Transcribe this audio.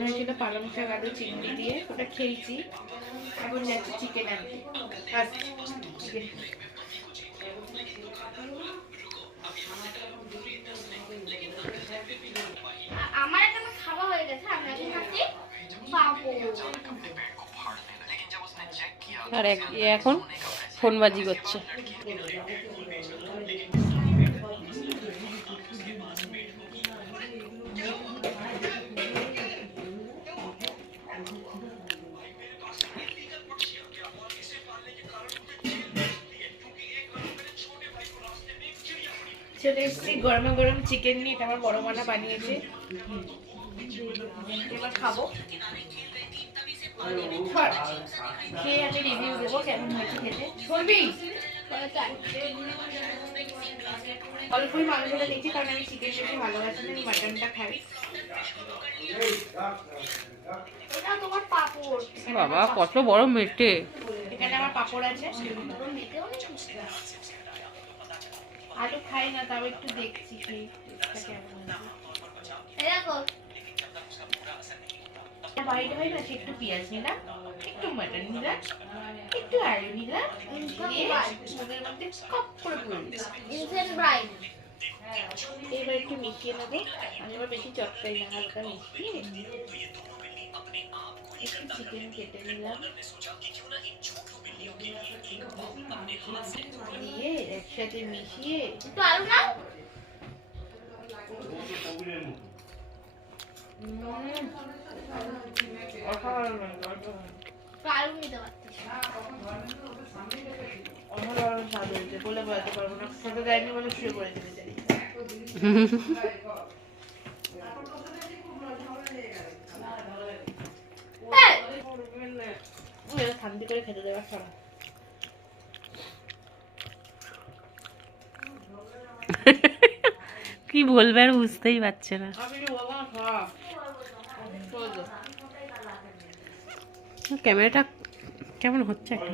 হয়েছিল পালং শাক আলু চিংড়ি দিয়ে, ওটা খেয়েছি। এখন যাচ্ছি চিকেন আনতে। আমার এখানে খাওয়া হয়ে গেছে, আমি এখন খাচ্ছি পাপো। আর এখন ফোনবাজি করছে। চলে এসেছি গরমা গরম চিকেন নিয়ে, এটা আমার বড় মানা বানিয়েছে। এবার খাবো, খেয়ে আমি রিভিউ দেবো কেমন হয়েছে খেতে। শুনবি অল্পই মাংসটা দিয়েছি, কারণ আমি চিকেন বেশি ভালোবাসি না, আমি মাটনটা খাই। এটা তোমার পাপড়। বাবা কত বড় মেটে! এখানে আমার পাপড় আছে। আলু খাই না, তাও একটু দেখছি খেয়ে দেখো বাইরে হয় না, একটু পেঁয়াজ নিলাম, একটু মাটন নিলাম, একটু আলু নিলাম, দিয়ে মুখের মধ্যে কপ করে পুরো দিলাম। ইনসেন্ট ব্রাইড। এবার একটু মিশিয়ে নেবো। আমি আবার বেশি চটকাই না, হালকা মিশিয়ে একটু চিকেন কেটে নিলাম, দিয়ে একসাথে মিশিয়ে একটু আলু নাও। আলু নিতে পারতিস। অসাধারণ স্বাদ হয়েছে, বলে বোঝাতে পারবো না। খেতে দেয়নি বলে শুয়ে পড়েছে বেচারি। শান্তি করে খেতে দেওয়ার ছাড়া। কি বলবে আর বুঝতেই পারছে না। ক্যামেরাটা কেমন হচ্ছে একটা